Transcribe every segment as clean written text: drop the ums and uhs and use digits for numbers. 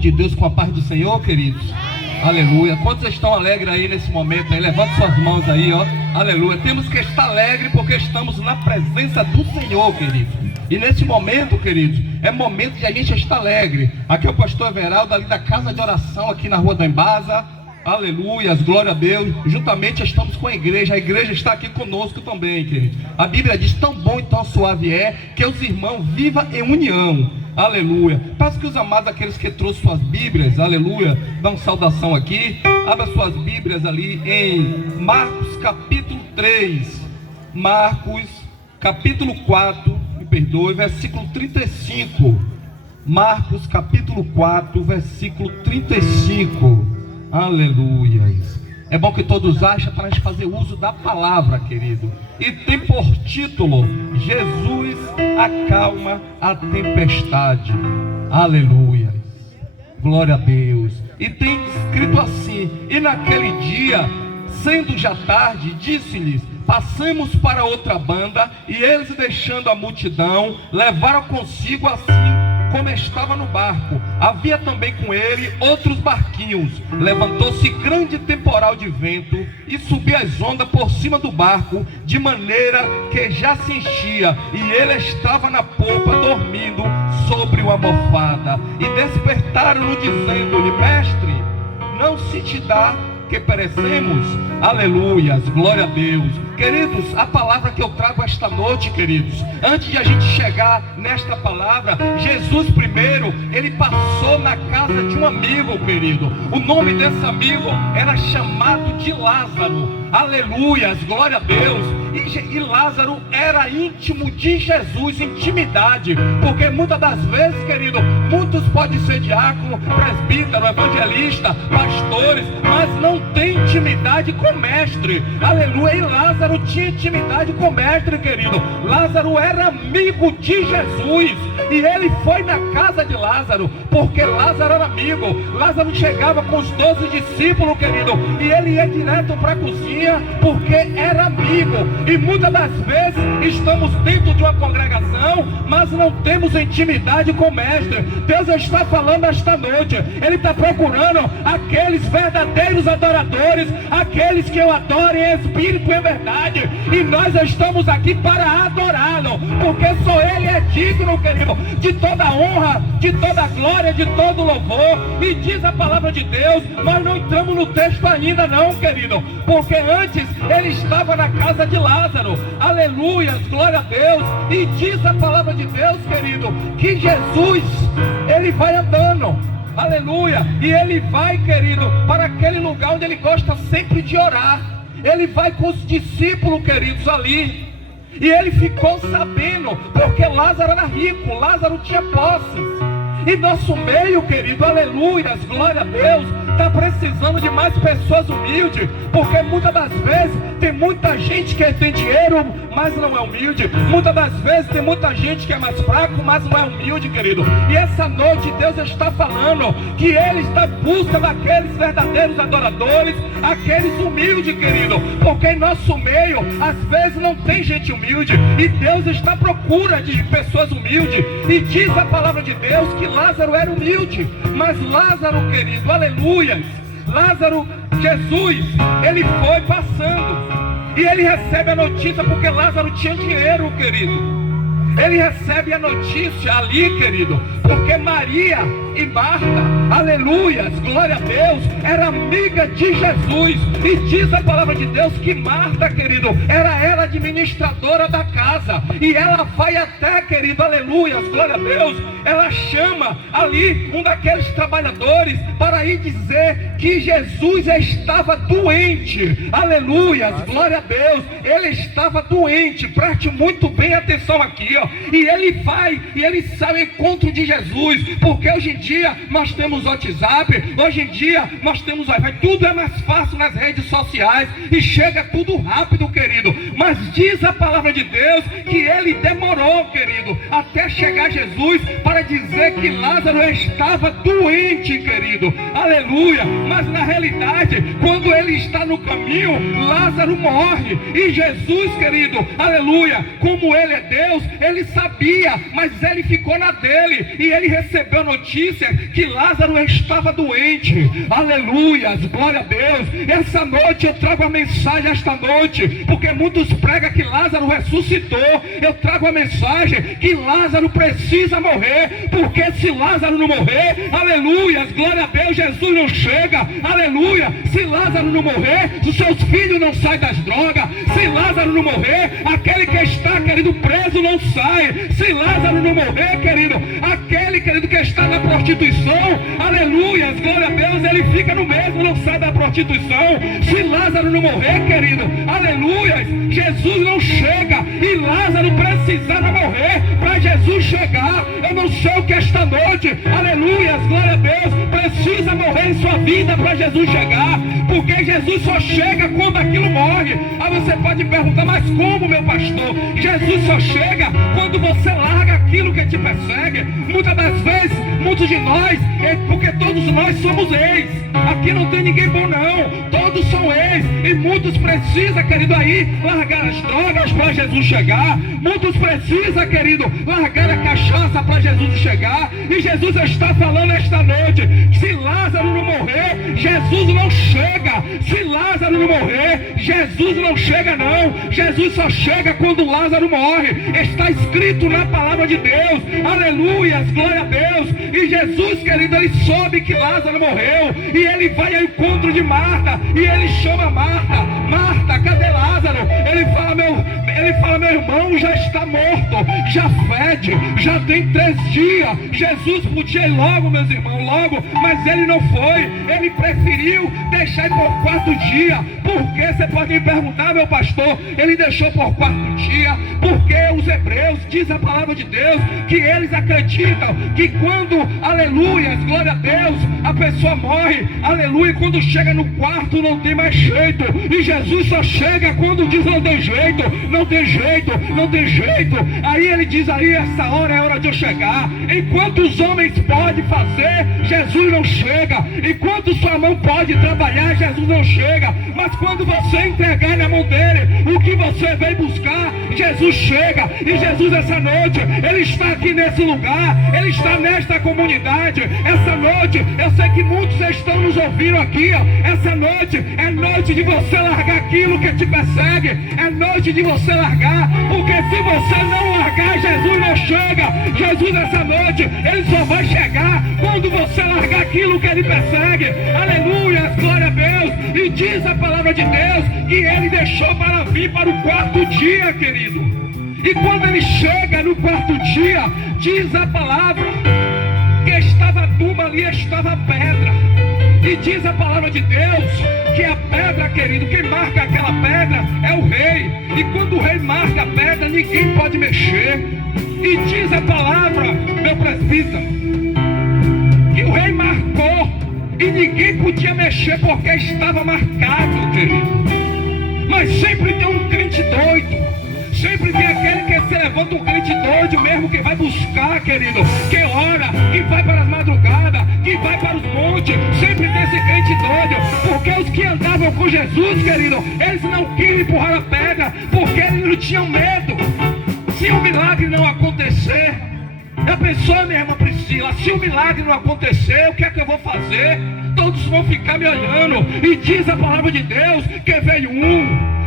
povo de Deus com a paz do Senhor, queridos? Aleluia. Quantos estão alegres aí nesse momento? Aí, levante suas mãos aí, ó. Aleluia. Temos que estar alegres porque estamos na presença do Senhor, queridos. E nesse momento, queridos, é momento de a gente estar alegre. Aqui é o pastor Everaldo, ali da casa de oração, aqui na rua da Embasa. Aleluia, glória a Deus. Juntamente estamos com a igreja está aqui conosco também, queridos. A Bíblia diz: tão bom e tão suave é que os irmãos vivam em união. Aleluia. Peço que os amados, aqueles que trouxeram suas Bíblias, aleluia, dão saudação aqui. Abra suas Bíblias ali em Marcos capítulo 3, Marcos capítulo 4, me perdoe, versículo 35. Marcos capítulo 4, versículo 35. Aleluia. É bom que todos achem para a gente fazer uso da palavra, querido. E tem por título: Jesus acalma a tempestade. Aleluia. Glória a Deus. E tem escrito assim: e naquele dia, sendo já tarde, disse-lhes: passemos para outra banda. E eles, deixando a multidão, levaram consigo assim como estava no barco. Havia também com ele outros barquinhos. Levantou-se grande temporal de vento e subiu as ondas por cima do barco, de maneira que já se enchia, e ele estava na popa, dormindo sobre uma almofada. E despertaram-no, dizendo-lhe: mestre, não se te dá que perecemos? Aleluias, glória a Deus. Queridos, a palavra que eu trago esta noite, queridos, antes de a gente chegar nesta palavra, Jesus primeiro, ele passou na casa de um amigo, querido. O nome desse amigo era chamado de Lázaro. Aleluias, glória a Deus. E Lázaro era íntimo de Jesus, intimidade. Porque muitas das vezes, querido, muitos podem ser diácono, presbítero, evangelista, pastores, mas não tem intimidade com o mestre. Aleluia. E Lázaro tinha intimidade com o mestre, querido. Lázaro era amigo de Jesus. E ele foi na casa de Lázaro, porque Lázaro era amigo. Lázaro chegava com os 12 discípulos, querido, e ele ia direto para a cozinha, porque era amigo. E muitas das vezes estamos dentro de uma congregação, mas não temos intimidade com o mestre. Deus está falando esta noite. Ele está procurando aqueles verdadeiros adoradores, aqueles que o adorem em espírito e em verdade. E nós estamos aqui para adorá-lo, porque só ele é digno, querido, de toda honra, de toda glória, de todo louvor. E diz a palavra de Deus, nós não entramos no texto ainda não, querido, porque antes ele estava na casa de Lázaro. Aleluia, glória a Deus. E diz a palavra de Deus, querido, que Jesus, ele vai andando, aleluia, e ele vai, querido, para aquele lugar onde ele gosta sempre de orar. Ele vai com os discípulos, queridos, ali. E ele ficou sabendo, porque Lázaro era rico, Lázaro tinha posses. E nosso meio, querido, aleluia, glória a Deus, está precisando de mais pessoas humildes, porque muitas das vezes tem muita gente que tem dinheiro, mas não é humilde. Muitas das vezes tem muita gente que é mais fraco, mas não é humilde, querido. E essa noite Deus está falando que Ele está em busca daqueles verdadeiros adoradores, aqueles humildes, querido, porque em nosso meio às vezes não tem gente humilde, e Deus está à procura de pessoas humildes. E diz a palavra de Deus que Lázaro era humilde, mas Lázaro, querido, aleluia, Lázaro, Jesus, ele foi passando, e ele recebe a notícia, porque Lázaro tinha dinheiro, querido. Ele recebe a notícia ali, querido, porque Maria e Marta, aleluia, glória a Deus, era amiga de Jesus. E diz a palavra de Deus que Marta, querido, era ela administradora da casa. E ela vai até, querido, aleluia, glória a Deus, ela chama ali um daqueles trabalhadores para ir dizer que Jesus estava doente. Aleluia, glória a Deus, ele estava doente. Preste muito bem atenção aqui, ó. E ele vai, e ele sai ao encontro de Jesus, porque hoje em dia nós temos WhatsApp, hoje em dia nós temos Wi-Fi, tudo é mais fácil nas redes sociais, e chega tudo rápido, querido. Mas diz a palavra de Deus que ele demorou, querido, até chegar Jesus, para dizer que Lázaro estava doente, querido, aleluia. Mas na realidade, quando ele está no caminho, Lázaro morre, e Jesus, querido, aleluia, como ele é Deus, ele sabia, mas ele ficou na dele, e ele recebeu notícia que Lázaro estava doente. Aleluias, glória a Deus. Essa noite eu trago a mensagem, esta noite, porque muitos pregam que Lázaro ressuscitou. Eu trago a mensagem que Lázaro precisa morrer, porque se Lázaro não morrer, aleluias, glória a Deus, Jesus não chega. Aleluia. Se Lázaro não morrer, os seus filhos não saem das drogas. Se Lázaro não morrer, aquele que está, querido, preso não sai. Se Lázaro não morrer, querido, aquele, querido, que está na prostituição, aleluia, glória a Deus, ele fica no mesmo, não sai da prostituição. Se Lázaro não morrer, querido, aleluia, Jesus não chega. E Lázaro precisava morrer para Jesus chegar. Eu não sei o que esta noite, aleluia, glória a Deus, precisa morrer em sua vida para Jesus chegar, porque Jesus só chega quando aquilo morre. Aí você pode perguntar, mas como, meu pastor? Jesus só chega quando você larga aquilo que te persegue. Muitas das vezes, muitos de nós, porque todos nós somos ex. Aqui não tem ninguém bom não, todos são ex. E muitos precisam, querido, aí largar as drogas para Jesus chegar. Muitos precisam, querido, largar a cachaça para Jesus chegar. E Jesus está falando esta noite, se Lázaro não morrer, Jesus não chega. Se Lázaro não morrer, Jesus não chega não. Jesus só chega quando Lázaro morre. Está escrito na palavra de Deus. Aleluia, glória a Deus. E Jesus, querido, ele soube que Lázaro morreu, e ele vai ao encontro de Marta, e ele chama Marta. Marta, cadê Lázaro? Ele fala, meu irmão já está morto, já fede, já tem 3 dias. Jesus podia ir logo, meus irmãos, logo, mas ele não foi. Ele preferiu deixar ir por 4 dias. Por que? Você pode me perguntar, meu pastor. Ele deixou por 4 dias porque os hebreus, diz a palavra de Deus, que eles acreditam que quando, aleluia, glória a Deus, a pessoa morre, aleluia, quando chega no quarto não tem mais jeito. E Jesus só chega quando diz não tem jeito, não tem jeito, não tem jeito. Aí ele diz aí, essa hora é hora de eu chegar. Enquanto os homens podem fazer, Jesus não chega. Enquanto sua mão pode trabalhar, Jesus não chega. Mas quando você entregar na mão dele o que você veio buscar, Jesus chega. E Jesus essa noite, ele está aqui nesse lugar, ele está nesta comunidade. Essa noite, eu sei que muitos estão nos ouvindo aqui, ó. Essa noite é noite de você largar aquilo que te persegue. É noite de você largar, porque se você não largar, Jesus não chega. Jesus essa noite, ele só vai chegar quando você largar aquilo que ele persegue. Aleluia, glória a Deus. E diz a palavra de Deus que ele deixou para vir para o 4º dia, querido. E quando ele chega no 4º dia, diz a palavra que estava a tumba ali, estava a pedra. E diz a palavra de Deus que a pedra, querido, quem marca aquela pedra é o rei. E quando o rei marca a pedra, ninguém pode mexer. E diz a palavra, meu presbítero, que o rei marcou e ninguém podia mexer porque estava marcado, querido. Mas sempre tem um crente doido. Sempre tem aquele que se levanta, um crente doido mesmo, que vai buscar, querido, que ora, que vai para as madrugadas, que vai para os montes. Sempre tem esse crente doido, porque os que andavam com Jesus, querido, eles não queriam empurrar a pedra, porque eles não tinham medo. Se o milagre não acontecer, a pessoa, minha irmã Priscila, se o milagre não acontecer, o que é que eu vou fazer? Todos vão ficar me olhando. E diz a palavra de Deus que veio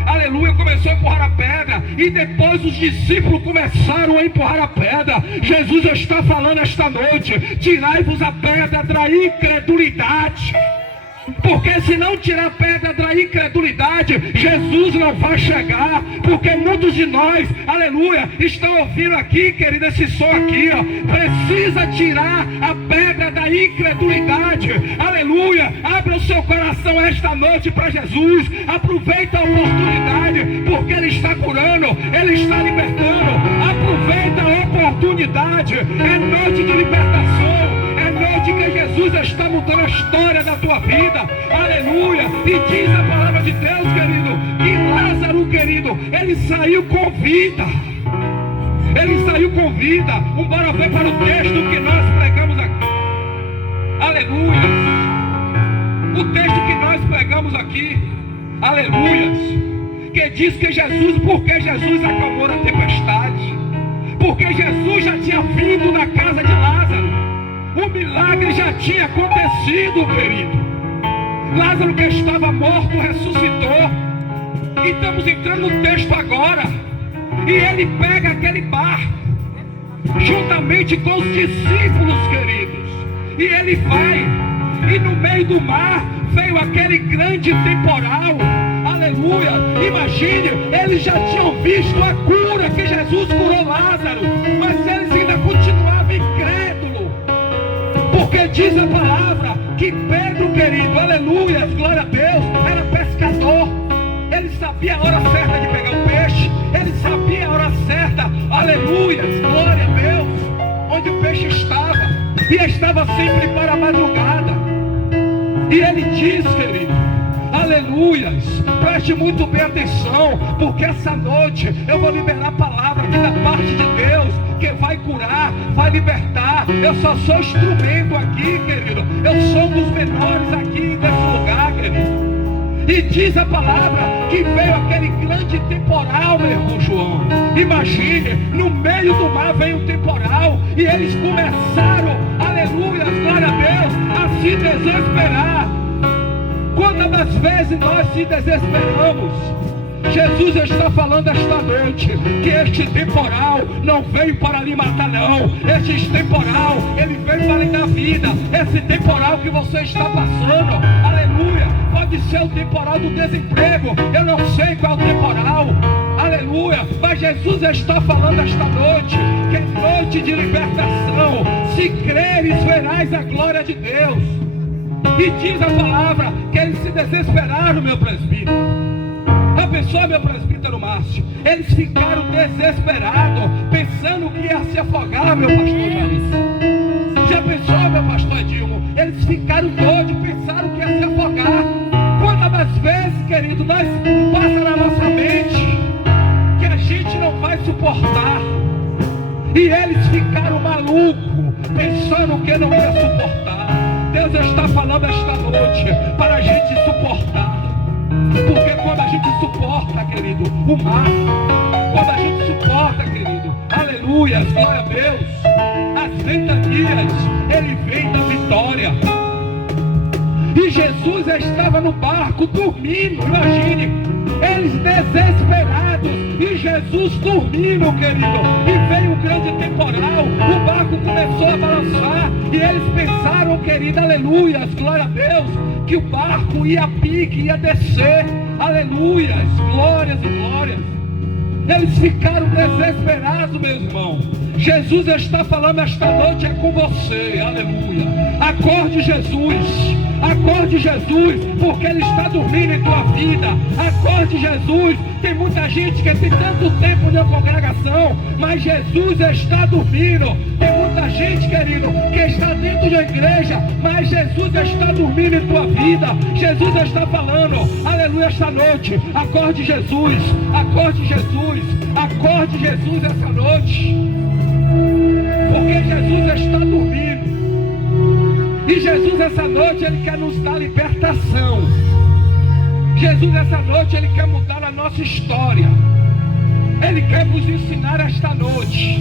aleluia, começou a empurrar a pedra, e depois os discípulos começaram a empurrar a pedra. Jesus está falando esta noite, tirai-vos a pedra da incredulidade. Porque se não tirar a pedra da incredulidade, Jesus não vai chegar. Porque muitos de nós, aleluia, estão ouvindo aqui, querido, esse som aqui, ó. Precisa tirar a pedra da incredulidade. Aleluia, abra o seu coração esta noite para Jesus. Aproveita a oportunidade, porque Ele está curando, Ele está libertando. Aproveita a oportunidade. É noite de libertação. É noite que Jesus está mudando a história da tua vida. Aleluia. E diz a palavra de Deus, querido, que Lázaro, querido, ele saiu com vida. Ele saiu com vida. Bora ver para o texto que nós pregamos aqui. Aleluia. O texto que nós pregamos aqui. Aleluia. Que diz que Jesus, porque Jesus acalmou a tempestade. Porque Jesus já tinha vindo na casa de Lázaro. O milagre já tinha acontecido, querido. Lázaro, que estava morto, ressuscitou. E estamos entrando no texto agora. E ele pega aquele barco, juntamente com os discípulos, queridos. E ele vai. E no meio do mar veio aquele grande temporal. Aleluia. Imagine, eles já tinham visto a cura, que Jesus curou Lázaro. Mas eles ainda continuavam incrédulos. Porque diz a palavra que Pedro, querido, aleluia, glória a Deus, era pescador. Ele sabia a hora certa de pegar o peixe. Ele sabia a hora certa, aleluia, glória a Deus, onde o peixe estava. E estava sempre para a madrugada. E ele diz, querido, aleluias, preste muito bem atenção, porque essa noite eu vou liberar a palavra aqui da parte de Deus, que vai curar, vai libertar. Eu só sou instrumento aqui, querido. Eu sou um dos menores aqui desse lugar, querido. E diz a palavra que veio aquele grande temporal, meu irmão João. Imagine, no meio do mar veio um temporal. E eles começaram, aleluia, glória a Deus, a se desesperar. Quantas das vezes nós se desesperamos? Jesus está falando esta noite que este temporal não veio para lhe matar, não. Este temporal, ele veio para lhe dar vida. Esse temporal que você está passando, aleluia, pode ser o temporal do desemprego. Eu não sei qual é o temporal, aleluia, mas Jesus está falando esta noite que é noite de libertação. Se creres, verás a glória de Deus. E diz a palavra que eles se desesperaram, meu presbítero. A pessoa, meu presbítero Márcio, eles ficaram desesperados, pensando que ia se afogar, meu pastor Jair. Já pensou, meu pastor Edilmo? Eles ficaram doidos, pensaram que ia se afogar. Quantas das vezes, querido, nós passa na nossa mente que a gente não vai suportar. E eles ficaram malucos, pensando que não ia suportar. Deus está falando esta noite para a gente suportar. Porque quando a gente suporta, querido, o mar, quando a gente suporta, querido, aleluia, glória a Deus, as ventanias, ele vem da vitória. E Jesus estava no barco dormindo, imagine, eles desesperados, e Jesus dormindo, querido, e veio um grande temporal, o barco começou a balançar, e eles pensaram, querido, aleluia, glória a Deus, que o barco ia a pique, ia descer, aleluia, glórias e glórias. Eles ficaram desesperados, meu irmão. Jesus está falando esta noite é com você, aleluia. Acorde, Jesus. Acorde, Jesus, porque Ele está dormindo em tua vida. Acorde, Jesus. Tem muita gente que tem tanto tempo na congregação, mas Jesus está dormindo. Tem muita gente, querido, que está dentro da igreja, mas Jesus está dormindo em tua vida. Jesus está falando, aleluia, esta noite. Acorde, Jesus. Acorde, Jesus. Acorde, Jesus, essa noite. Porque Jesus está dormindo. E Jesus essa noite, Ele quer nos dar libertação. Jesus essa noite, Ele quer mudar a nossa história. Ele quer nos ensinar esta noite